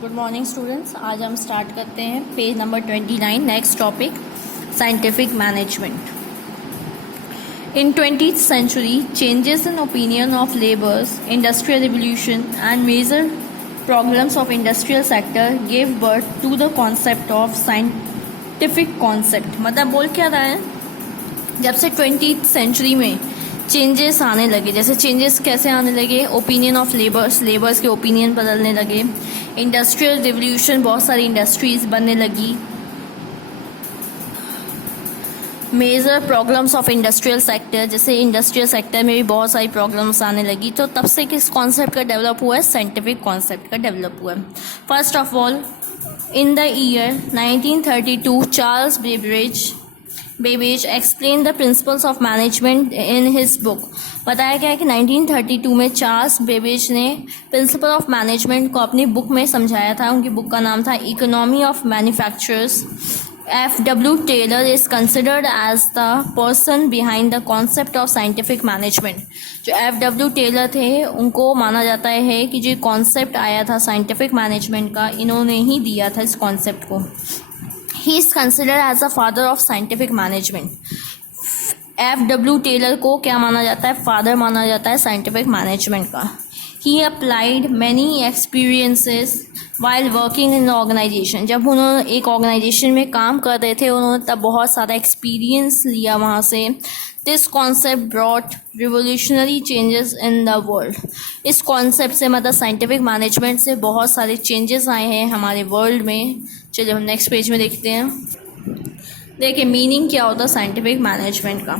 Good morning students. आज हम start करते हैं page number 29। Next topic scientific management. In 20th century, changes in opinion of laborers, industrial revolution and major problems of industrial sector gave birth to the concept of scientific concept। मतलब बोल क्या रहा है, जब से 20th century में changes आने लगे, जैसे चेंजेस कैसे आने लगे, ओपिनियन ऑफ लेबर्स के ओपिनियन बदलने लगे, इंडस्ट्रियल रिवोल्यूशन, बहुत सारी इंडस्ट्रीज बनने लगी, major problems of industrial sector, जैसे इंडस्ट्रियल सेक्टर में भी बहुत सारी प्रॉब्लम्स आने लगी, तो तब से किस कॉन्सेप्ट का डेवलप हुआ है, साइंटिफिक कॉन्सेप्ट का डेवलप हुआ है। First of all, in the year 1932 Charles Babbage explain the principles of management in his book. बताया गया है कि 1932 में चार्ल्स बेबेज ने प्रिंसिपल ऑफ मैनेजमेंट को अपनी बुक में समझाया था। उनकी बुक का नाम था economy of manufacturers. F.W. Taylor is considered as the person behind the concept of scientific management। जो F.W. Taylor थे, उनको माना जाता है कि जो कॉन्सेप्ट आया था साइंटिफिक मैनेजमेंट का, इन्होंने ही दिया था इस कॉन्सेप्ट को। He is considered as the father of scientific management। F.W. Taylor को क्या माना जाता है, फादर माना जाता है साइंटिफिक मैनेजमेंट का। He applied many experiences while working in the organization। जब उन्होंने एक ऑर्गेनाइजेशन में काम कर रहे थे, उन्होंने तब बहुत सारा एक्सपीरियंस लिया वहाँ से। This concept brought revolutionary changes in the world। इस कॉन्सेप्ट से मतलब साइंटिफिक मैनेजमेंट से बहुत सारे चेंजेस आए हैं हमारे वर्ल्ड में। चलिए हम नेक्स्ट पेज में देखते हैं। देखिए मीनिंग क्या होता है साइंटिफिक मैनेजमेंट का।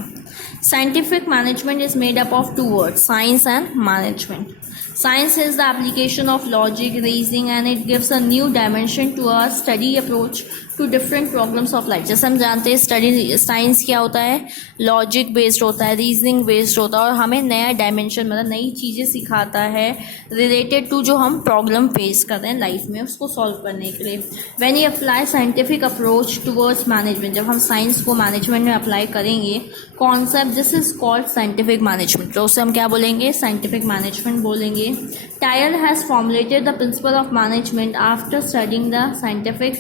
Scientific management is made up of two words, science and management. Science is the application of logic, reasoning and it gives a new dimension to a study approach to different problems of life। जैसे हम जानते हैं study science क्या होता है, logic based होता है, reasoning based होता है और हमें नया डायमेंशन मतलब नई चीज़ें सिखाता है रिलेटेड टू जो हम प्रॉब्लम फेस कर रहे हैं लाइफ में, उसको सॉल्व करने के लिए। When you apply scientific approach towards management, जब हम साइंस को मैनेजमेंट में अप्लाई करेंगे concept, this is called scientific management. तो उसे हम क्या बोलेंगे, साइंटिफिक मैनेजमेंट बोलेंगे। Tyler has formulated the principle of management after studying the scientific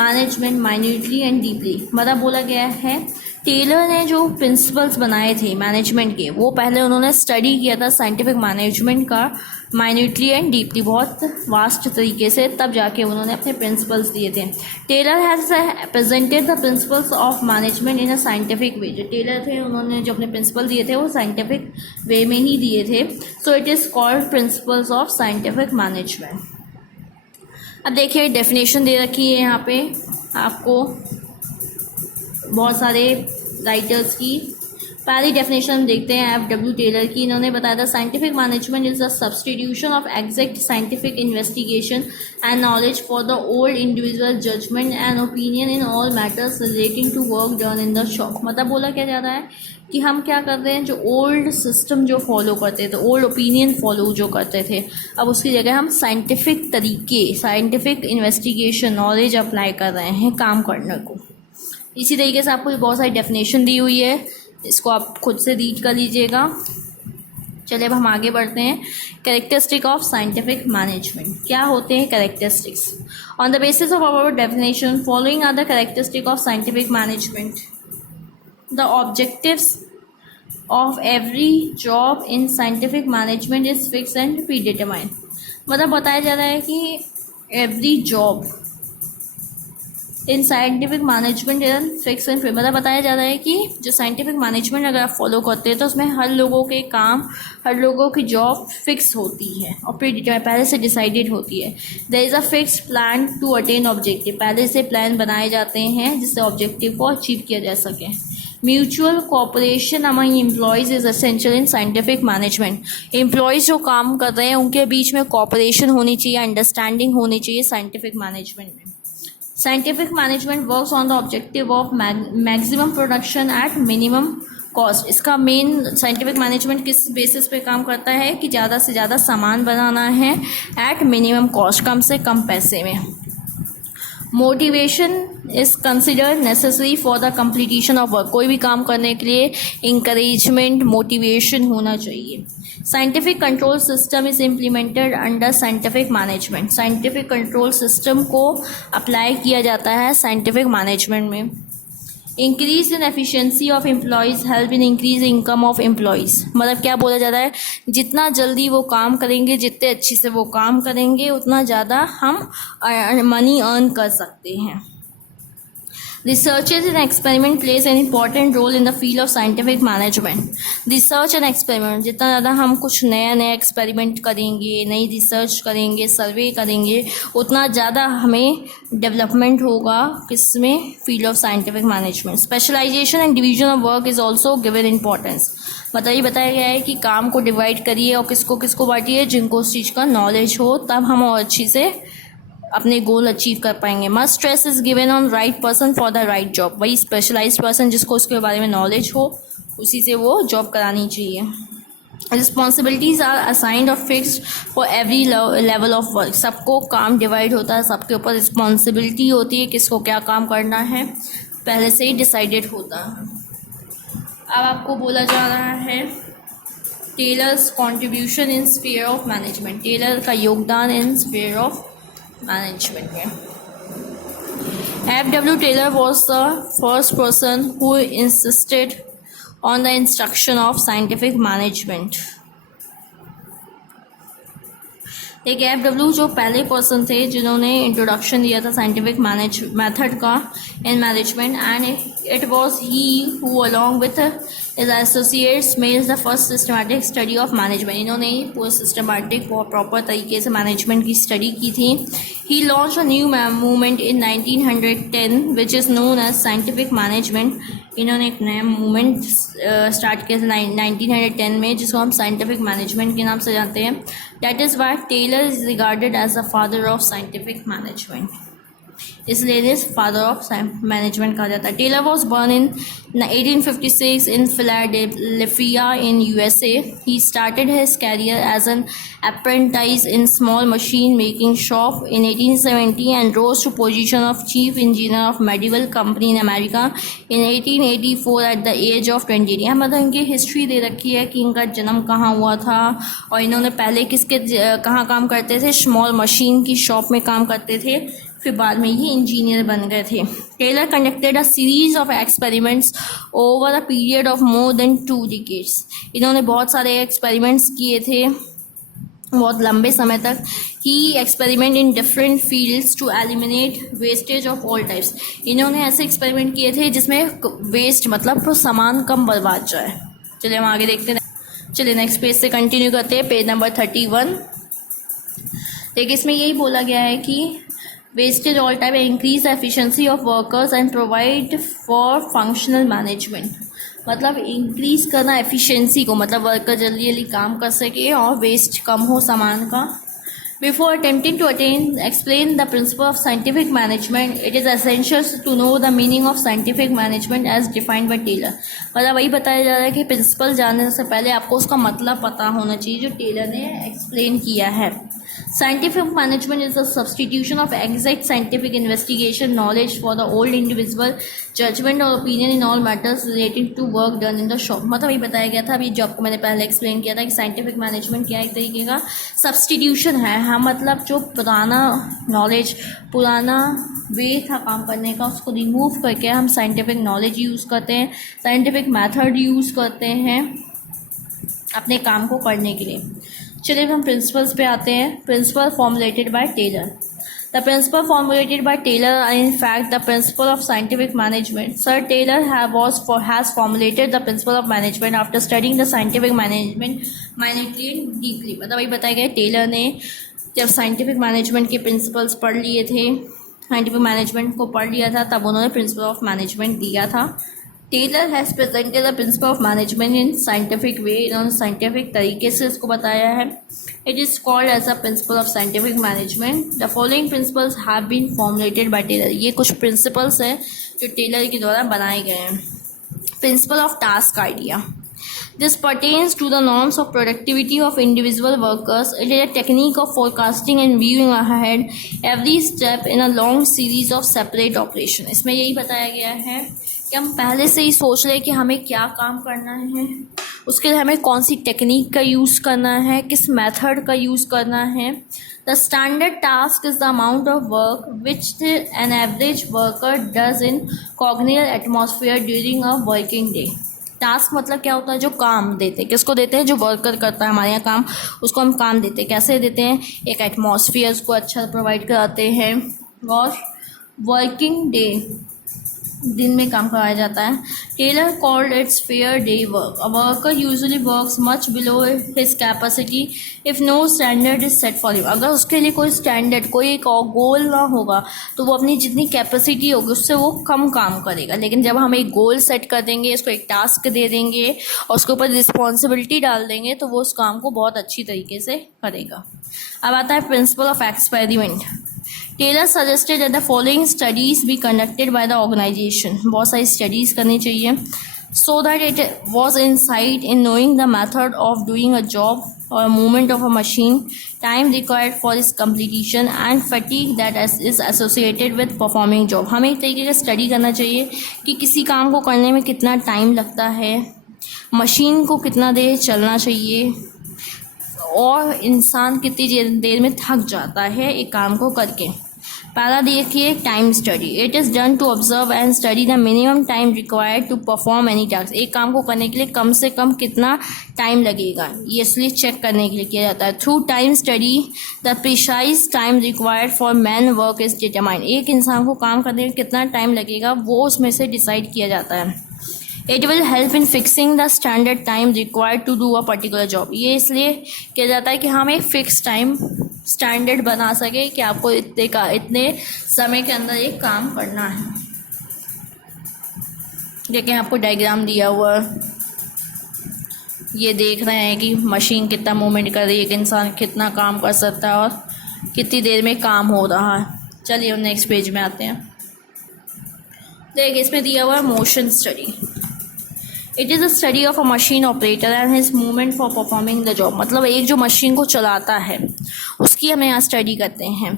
management minutely and deeply। मतलब बोला गया है टेलर ने जो प्रिंसिपल्स बनाए थे मैनेजमेंट के, वो पहले उन्होंने स्टडी किया था साइंटिफिक मैनेजमेंट का माइन्यूटली एंड डीपली, बहुत वास्ट तरीके से, तब जाके उन्होंने अपने प्रिंसिपल्स दिए थे। Taylor has presented the principles of management in a scientific way. जो टेलर थे उन्होंने जो अपने प्रिंसिपल दिए थे वो साइंटिफिक वे में ही दिए थे। So it is called principles of scientific management. अब देखिए डेफिनेशन दे रखी है यहाँ पे आपको बहुत सारे राइटर्स की। पहली डेफिनेशन हम देखते हैं F.W. टेलर की। इन्होंने बताया था scientific management is the substitution of exact scientific investigation and knowledge for the old individual judgement and opinion in all matters relating to work done in the shop. मतलब बोला क्या जा रहा है कि हम क्या कर रहे हैं, जो ओल्ड सिस्टम जो फॉलो करते थे, ओल्ड ओपिनियन फॉलो जो करते थे, अब उसकी जगह हम साइंटिफिक तरीके, साइंटिफिक इन्वेस्टिगेशन, नॉलेज अप्लाई कर रहे हैं काम करने को। इसी तरीके से आपको बहुत सारी डेफिनेशन दी हुई है, इसको आप खुद से रीड कर लीजिएगा। चलिए अब हम आगे बढ़ते हैं। कैरेक्टरिस्टिक ऑफ साइंटिफिक मैनेजमेंट, क्या होते हैं characteristics. On the basis of our definition following are the characteristic of scientific management. The objectives of every job in scientific management is fix and predetermined. मतलब बताया जा रहा है कि every job in scientific management fix and, मतलब बताया जा रहा है कि जो साइंटिफिक मैनेजमेंट अगर आप फॉलो करते हैं तो उसमें हर लोगों के काम, हर लोगों की जॉब फिक्स होती है और प्रीडिटरमाइंड, पहले से डिसाइडेड होती है। There is a fixed plan to attain objective, पहले से प्लान बनाए जाते हैं जिससे ऑब्जेक्टिव को अचीव किया जा सके। Mutual cooperation among employees is essential in scientific management. Employees जो काम कर रहे हैं उनके बीच में कोऑपरेशन होनी चाहिए, अंडरस्टैंडिंग होनी चाहिए साइंटिफिक मैनेजमेंट में। Scientific management works on the objective of maximum production at minimum cost। इसका मेन साइंटिफिक मैनेजमेंट किस बेसिस पे काम करता है कि ज़्यादा से ज़्यादा सामान बनाना है एट मिनिमम कॉस्ट, कम से कम पैसे में। Motivation is considered necessary for the completion of work. कोई भी काम करने के लिए इंकरेजमेंट, मोटिवेशन होना चाहिए। Scientific control system is implemented under scientific management. Scientific control system को अप्लाई किया जाता है साइंटिफिक मैनेजमेंट में। Increase in efficiency of employees help in increase income of employees. मतलब क्या बोला जाता है, जितना जल्दी वो काम करेंगे, जितने अच्छे से वो काम करेंगे, उतना ज़्यादा हम मनी अर्न कर सकते हैं। Researches and experiment plays an important role in the field of scientific management. Research and experiment, जितना ज़्यादा हम कुछ नया नया एक्सपेरिमेंट करेंगे, नई रिसर्च करेंगे, सर्वे करेंगे, उतना ज़्यादा हमें डेवलपमेंट होगा किसमें, field of scientific management. Specialisation and division of work is also given importance. मतलब ये बताया गया है कि काम को डिवाइड करिए और किसको किसको बांटिए, जिनको उस चीज़ का नॉलेज हो, तब हम और अच्छी से अपने गोल अचीव कर पाएंगे। Must stress is given on right person for the right job. वही स्पेशलाइज्ड पर्सन जिसको उसके बारे में नॉलेज हो, उसी से वो जॉब करानी चाहिए। रिस्पॉन्सिबिलिटीज़ आर असाइंड और fixed for every level of work. सबको काम डिवाइड होता है, सबके ऊपर रिस्पॉन्सिबिलिटी होती है, किसको क्या काम करना है पहले से ही डिसाइडेड होता है। अब आपको बोला जा रहा है Taylor's contribution in sphere of management. Taylor का योगदान इन स्फीयर ऑफ मैनेजमेंट में। F.W. Taylor was the first person who insisted on the instruction of scientific management. एक F.W. जो पहले पर्सन थे जिन्होंने इंट्रोडक्शन दिया था साइंटिफिक मेथड का in management, and it was he who along with his associates made the first systematic study of management. इन्होंने पूरे सिस्टमैटिक और प्रॉपर तरीके से मैनेजमेंट की स्टडी की थी। He launch a new movement in 1910 which is known as scientific management. इन्होंने एक नया मूवमेंट स्टार्ट किया था 1910 में, जिसको हम साइंटिफिक मैनेजमेंट के नाम से जानते हैं। That is why Taylor is regarded as the father of scientific management, इसलिए इस फादर ऑफ मैनेजमेंट कहा जाता है। Taylor was born in 1856 in Philadelphia in USA. He started his career as an apprentice in small machine making shop in 1870 and rose to position of chief engineer of medieval company in America in 1884 at the age of 28. यहाँ मतलब इनकी history दे रखी है कि इनका जन्म कहाँ हुआ था और इन्होंने पहले किसके कहाँ काम करते थे। स्मॉल मशीन की शॉप में काम करते थे, फिर बाद में ये इंजीनियर बन गए थे। Taylor conducted a series of experiments over a period of more than 2 decades। इन्होंने बहुत सारे एक्सपेरिमेंट्स किए थे बहुत लंबे समय तक। He experiment in different fields to eliminate wastage of all types. इन्होंने ऐसे एक्सपेरिमेंट किए थे जिसमें वेस्ट मतलब सामान कम बर्बाद जाए। चलिए हम आगे देखते हैं। चलिए नेक्स्ट पेज से कंटिन्यू करते हैं, पेज नंबर 31। देखिए इसमें यही बोला गया है कि wastage all type, increase the efficiency of workers and provide for functional management। मतलब इंक्रीज करना एफिशिएंसी को, मतलब वर्कर जल्दी जल्दी काम कर सके और वेस्ट कम हो सामान का। Before attempting to explain the principle of scientific management, it is essential to know the meaning of scientific management as defined by Taylor। मतलब वही बताया जा रहा है कि प्रिंसिपल जानने से पहले आपको उसका मतलब पता होना चाहिए जो टेलर ने एक्सप्लेन किया है। Scientific management is the substitution of exact scientific investigation knowledge for the old individual judgment or opinion in all matters relating to work done in the shop। मतलब ये बताया गया था, अभी जो आपको मैंने पहले एक्सप्लेन किया था कि साइंटिफिक मैनेजमेंट क्या एक तरीके का सब्सटीट्यूशन है। हाँ, मतलब जो पुराना नॉलेज, पुराना वे था काम करने का, उसको रिमूव करके हम साइंटिफिक नॉलेज यूज़ करते हैं, साइंटिफिक मैथड यूज़ करते हैं अपने काम को करने के लिए। चलिए हम प्रिंसिपल्स पे आते हैं। Principle formulated by Taylor. The principle formulated by Taylor are in fact the principle of scientific management. Sir Taylor has formulated the principle of management after studying the scientific management minutely and deeply. मतलब वही बताया गया Taylor ने जब scientific management के principles पढ़ लिए थे, साइंटिफिक मैनेजमेंट को पढ़ लिया था, तब उन्होंने प्रिंसिपल ऑफ मैनेजमेंट दिया था। Taylor has presented the principle of management in scientific way. इन्होंने साइंटिफिक तरीके से उसको बताया है। It is called as a principle of scientific management. The following principles have been formulated by Taylor. ये कुछ प्रिंसिपल्स हैं जो टेलर के द्वारा बनाए गए हैं। Principle of task idea. This pertains to the norms of productivity of individual workers. It is a technique of forecasting and viewing ahead every step in a long series of separate operation। इसमें यही बताया गया है कि हम पहले से ही सोच लें कि हमें क्या काम करना है, उसके लिए हमें कौन सी टेक्निक का यूज़ करना है, किस मेथड का यूज़ करना है। The standard task is the amount of work which an average worker does in congenial atmosphere during a working day. Task मतलब क्या होता है, जो काम देते हैं, किसको देते हैं, जो वर्कर करता है हमारे यहाँ काम, उसको हम काम देते हैं। कैसे देते हैं, एक एटमॉस्फेयर उसको अच्छा प्रोवाइड कराते हैं, और वर्किंग डे दिन में काम कराया जाता है। Taylor called its fair day work. A worker usually works much below his capacity if no standard is set for him. अगर उसके लिए कोई स्टैंडर्ड, कोई एक गोल ना होगा तो वो अपनी जितनी कैपेसिटी होगी उससे वो कम काम करेगा। लेकिन जब हम एक गोल सेट कर देंगे, उसको एक टास्क दे देंगे और उसके ऊपर रिस्पॉन्सिबिलिटी डाल देंगे तो वो उस काम को बहुत अच्छी तरीके से करेगा। अब आता है principle of experiment. Taylor suggested that the following studies be conducted by the organization. बहुत सारी स्टडीज़ करनी चाहिए so that it was insight in knowing the method of doing a job और movement of a machine, time required for its completion and fatigue that is associated with performing job. हमें एक तरीके का study करना चाहिए कि किसी काम को करने में कितना टाइम लगता है, मशीन को कितना देर चलना चाहिए, और इंसान कितनी देर में थक जाता है एक काम को करके। पहला देखिए time study. It is done to observe and study the minimum time required to perform any task. एक काम को करने के लिए कम से कम कितना टाइम लगेगा, ये इसलिए चेक करने के लिए किया जाता है। Through time study the precise time required for man work is determined. एक इंसान को काम करने में कितना टाइम लगेगा वो उसमें से डिसाइड किया जाता है। It will help in fixing the standard time required to do a particular job. ये इसलिए किया जाता है कि हम एक फिक्स टाइम स्टैंडर्ड बना सके कि आपको इतने समय के अंदर एक काम करना है। देखिए आपको डायग्राम दिया हुआ, ये देख रहे हैं कि मशीन कितना मूवमेंट कर रही है, एक इंसान कितना काम कर सकता है और कितनी देर में काम हो रहा है। चलिए हम नेक्स्ट पेज में आते हैं। देखिए इसमें दिया हुआ है motion study. It is a study of a machine operator and his movement for performing the job. मतलब एक जो मशीन को चलाता है उसकी हम यहाँ स्टडी करते हैं।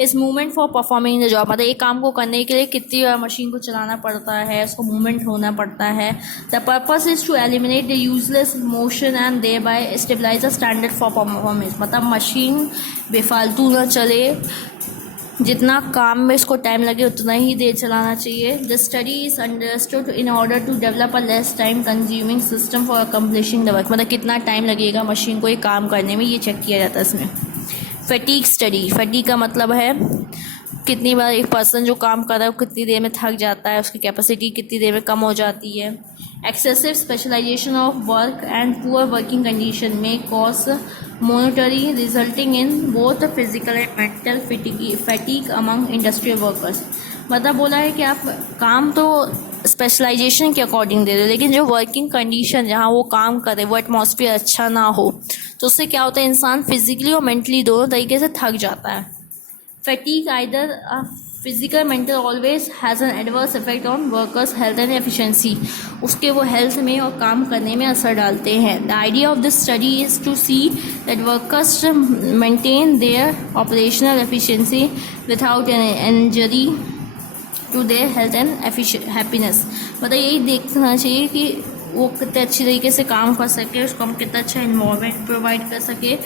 इस movement for performing the job मतलब एक काम को करने के लिए कितनी बार मशीन को चलाना पड़ता है, उसको मूवमेंट होना पड़ता है। The purpose is to eliminate the useless motion and thereby stabilize the standard for performance. मतलब मशीन बेफालतू ना चले, जितना काम में इसको टाइम लगे उतना ही देर चलाना चाहिए। The study is understood in order to develop a less time consuming system for accomplishing the work. मतलब कितना टाइम लगेगा मशीन को एक काम करने में, ये चेक किया जाता है इसमें। Fatigue study. फटीग का मतलब है कितनी बार एक पर्सन जो काम कर रहा है वो कितनी देर में थक जाता है, उसकी कैपेसिटी कितनी देर में कम हो जाती है। Excessive specialization of work and poor working condition में cause monotony resulting in both physical and mental fatigue among industrial workers. मतलब बोला है कि आप काम तो स्पेशलाइजेशन के अकॉर्डिंग दे रहे हो, लेकिन जो वर्किंग कंडीशन जहाँ वो काम करे वो एटमॉस्फेयर अच्छा ना हो तो उससे क्या होता है, इंसान फिजिकली और मेंटली दोनों तरीके से थक जाता है। Fatigue either physical mental always has an adverse effect on workers health and efficiency. उसके वो हेल्थ में और काम करने में असर डालते हैं। The idea of this study is to see that workers maintain their operational efficiency without an injury to their health and happiness. मतलब यही देखना चाहिए कि वो कितने अच्छी तरीके से काम कर सके, उसको हम कितना अच्छा इन्वायरमेंट प्रोवाइड कर सके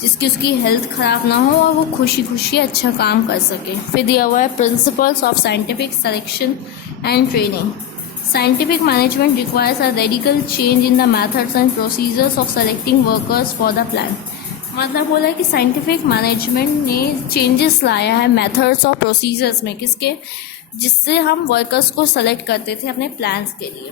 जिसकी उसकी हेल्थ ख़राब ना हो और वो खुशी खुशी अच्छा काम कर सके। फिर दिया हुआ है principles of scientific selection and training. Scientific management requires a radical change in the methods and procedures of selecting workers for the plan. मतलब बोला है कि साइंटिफिक मैनेजमेंट ने चेंजेस लाया है मेथड्स और प्रोसीजर्स में, किसके, जिससे हम वर्कर्स को सेलेक्ट करते थे अपने प्लान्स के लिए।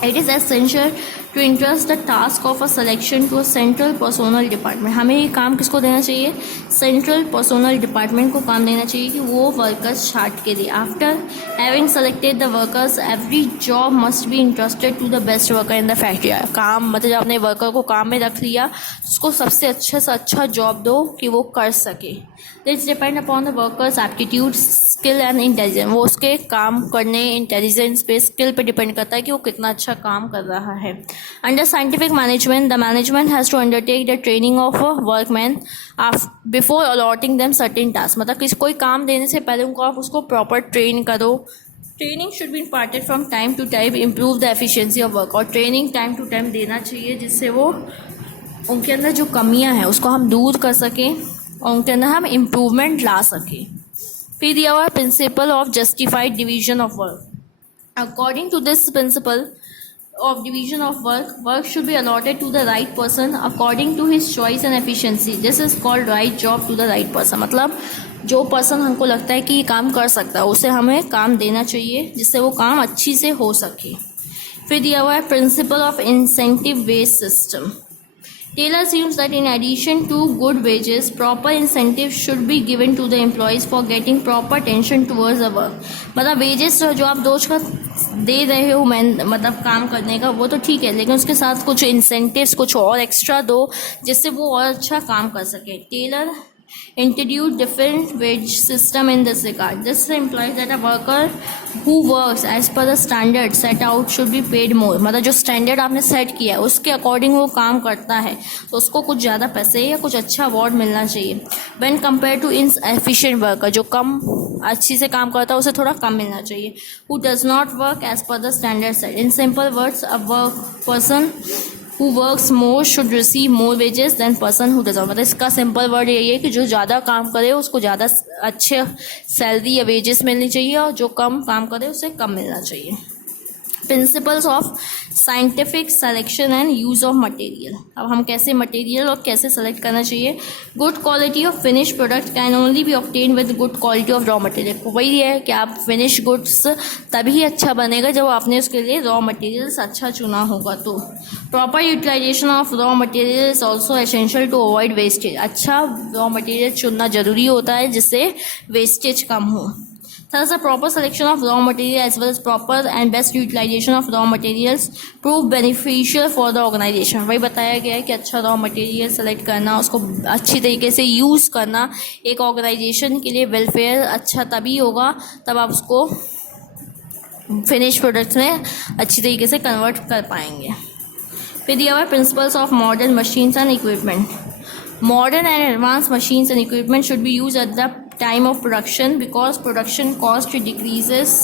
It is essential to entrust the task of a selection to a central personnel department। हमें ये काम किसको देना चाहिए, सेंट्रल पर्सोनल डिपार्टमेंट को काम देना चाहिए कि वो वर्कर्स छाट के दिए। After having selected the workers every job must be interested to the best worker in the factory. काम मतलब जब अपने वर्कर को काम में रख लिया उसको सबसे अच्छे से अच्छा जॉब दो कि वो कर सके। This depend upon the workers aptitude skill and intelligence. वो उसके काम करने इंटेलिजेंस पे, स्किल पे डिपेंड करता है कि वो कितना अच्छा काम कर रहा है। Under scientific management the management has to undertake the training of a workman before allotting them certain task. मतलब किसी कोई काम देने से पहले उनको आप उसको प्रॉपर ट्रेन करो, training should be imparted from time to time improve the efficiency of work. और ट्रेनिंग टाइम टू टाइम देना चाहिए जिससे वो उनके अंदर जो कमियां हैं उसको हम दूर कर सकें और उनके अंदर हम इम्प्रूवमेंट ला सकें। फिर दिया हुआ principle of justified division of work. According to this principle of division of work should be allotted to the right person according to his choice and efficiency. This is called right job to the right person. मतलब जो person हमको लगता है कि ये काम कर सकता है उसे हमें काम देना चाहिए जिससे वो काम अच्छी से हो सके। फिर दिया हुआ है principle of incentive based system. Taylor assumes that in addition to good wages, proper incentives should be given to the employees for getting proper attention towards the work. मतलब wages जो आप रोज का दे रहे हो मतलब काम करने का वो तो ठीक है, लेकिन उसके साथ कुछ incentives कुछ और एक्स्ट्रा दो जिससे वो और अच्छा काम कर सके। Taylor introduce different wage system in this regard. This implies that a worker who works as per the standard set out should be paid more. मतलब जो स्टैंडर्ड आपने सेट किया है उसके अकॉर्डिंग वो काम करता है तो उसको कुछ ज़्यादा पैसे या कुछ अच्छा अवार्ड मिलना चाहिए। When compared to inefficient worker, जो कम अच्छी से काम करता है उसे थोड़ा कम मिलना चाहिए। Who does not work as per the standard set. In simple words, a work person who works more should receive more wages than person who does not. मतलब इसका सिंपल वर्ड यही है कि जो ज़्यादा काम करे उसको ज़्यादा अच्छे सैलरी या वेजेस मिलनी चाहिए और जो कम काम करे उसे कम मिलना चाहिए। Principles of scientific selection and use of material. अब हम कैसे मटेरियल और कैसे सेलेक्ट करना चाहिए। Good quality of finish product can only B obtain with good quality of raw material. वही है कि आप फिनिश गुड्स तभी अच्छा बनेगा जब आपने उसके लिए रॉ मटेरियल्स अच्छा चुना होगा। तो proper utilization of raw material is also essential to avoid wastage. अच्छा रॉ मटेरियल चुनना जरूरी होता है जिससे वेस्टेज कम हो। Thus, the proper selection of raw material as well as proper and best utilization of raw materials prove beneficial for the organization. वही बताया गया है कि अच्छा रॉ मटेरियल सेलेक्ट करना, उसको अच्छी तरीके से यूज़ करना एक ऑर्गेनाइजेशन के लिए वेलफेयर अच्छा तभी होगा तब आप उसको फिनिश प्रोडक्ट्स में अच्छी तरीके से कन्वर्ट कर पाएंगे। फिर दिया हुआ है principles of modern machines and equipment. Modern and advanced machines and equipment should be used at the time of production because production cost decreases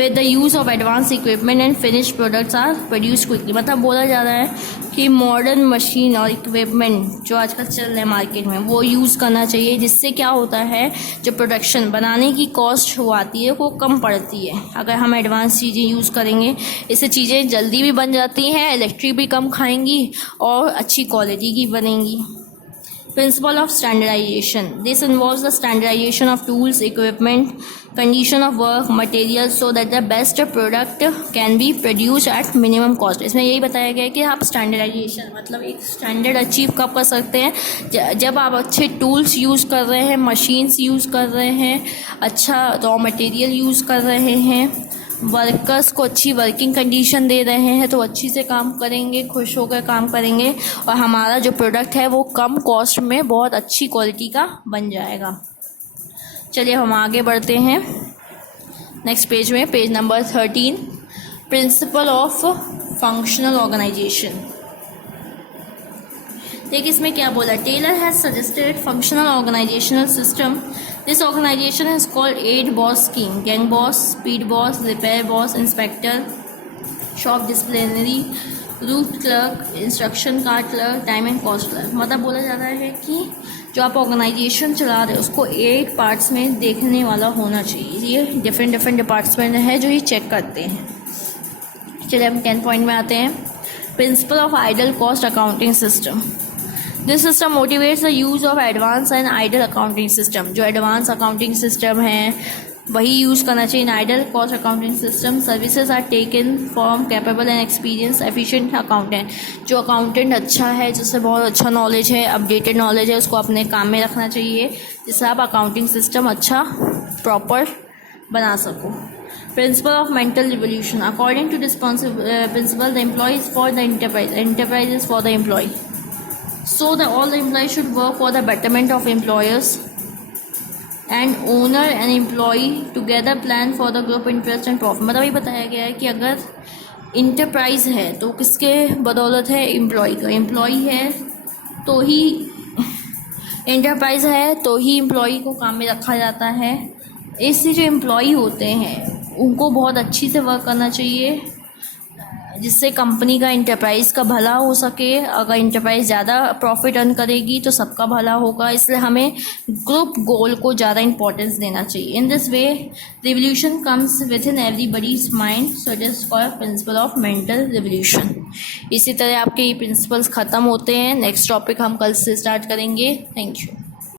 with the use of advanced equipment and finished products are produced quickly. मतलब बोला जा रहा है कि modern machine और equipment जो आजकल चल रहे हैं मार्केट में वो यूज़ करना चाहिए जिससे क्या होता है जो प्रोडक्शन बनाने की कॉस्ट वो आती है वो कम पड़ती है। अगर हम एडवांस चीज़ें यूज़ करेंगे इससे चीज़ें जल्दी भी बन जाती हैं, इलेक्ट्रिक भी कम खाएंगी और अच्छी क्वालिटी की बनेंगी। Principle of standardization. This involves the standardization of tools, equipment, condition of work, materials so that the best product can be produced at minimum cost. इसमें यही बताया गया है कि आप स्टैंडर्डाइजेशन मतलब एक स्टैंडर्ड अचीव कब कर सकते हैं जब आप अच्छे टूल्स यूज़ कर रहे हैं, मशीन्स यूज़ कर रहे हैं, अच्छा रॉ मटेरियल यूज़ कर रहे हैं, वर्कर्स को अच्छी वर्किंग कंडीशन दे रहे हैं तो अच्छी से काम करेंगे, खुश होकर काम करेंगे और हमारा जो प्रोडक्ट है वो कम कॉस्ट में बहुत अच्छी क्वालिटी का बन जाएगा। चलिए हम आगे बढ़ते हैं नेक्स्ट पेज में, page number 13, principle of functional organization. देखिए इसमें क्या बोला, Taylor has suggested functional organizational system. This organization is called 8 boss scheme. Gang boss, speed boss, repair boss, inspector, shop disciplinary, route clerk, instruction card clerk, time and cost clerk. मतलब बोला जा रहा है कि जो आप ऑर्गेनाइजेशन चला रहे हो उसको 8 पार्ट्स में देखने वाला होना चाहिए। ये डिफरेंट डिपार्टमेंट है जो ये चेक करते हैं। चलिए हम 10 पॉइंट में आते हैं। Principle of idle cost accounting system. This system motivates the use of advance and idle accounting system. जो एडवांस अकाउंटिंग सिस्टम है वही यूज़ करना चाहिए। In idle cost accounting system services are taken from capable and experience efficient accountant. जो accountant अच्छा है, जिससे बहुत अच्छा नॉलेज है, अपडेटेड नॉलेज है, उसको अपने काम में रखना चाहिए जिससे आप अकाउंटिंग सिस्टम अच्छा प्रॉपर बना सको। Principle of mental revolution. According to this principle the employee is for the enterprise, enterprise is for the employee. So that all the employees should work for the betterment of employers and owner and employee together plan for the group interest and profit। मतलब ये बताया गया है कि अगर enterprise है तो किसके बदौलत है, एम्प्लॉय का। एम्प्लॉय है तो ही एंटरप्राइज है तो ही एम्प्लॉय को काम में रखा जाता है। इससे जो एम्प्लॉय होते हैं उनको बहुत अच्छी से वर्क करना चाहिए, जिससे कंपनी का इंटरप्राइज़ का भला हो सके। अगर इंटरप्राइज़ ज़्यादा प्रॉफिट अर्न करेगी तो सबका भला होगा, इसलिए हमें ग्रुप गोल को ज़्यादा इंपॉर्टेंस देना चाहिए। In this way revolution comes with in everybody's mind, so it is called principal of mental revolution. इसी तरह आपके ये प्रिंसिपल्स ख़त्म होते हैं। नेक्स्ट टॉपिक हम कल से स्टार्ट करेंगे। Thank you.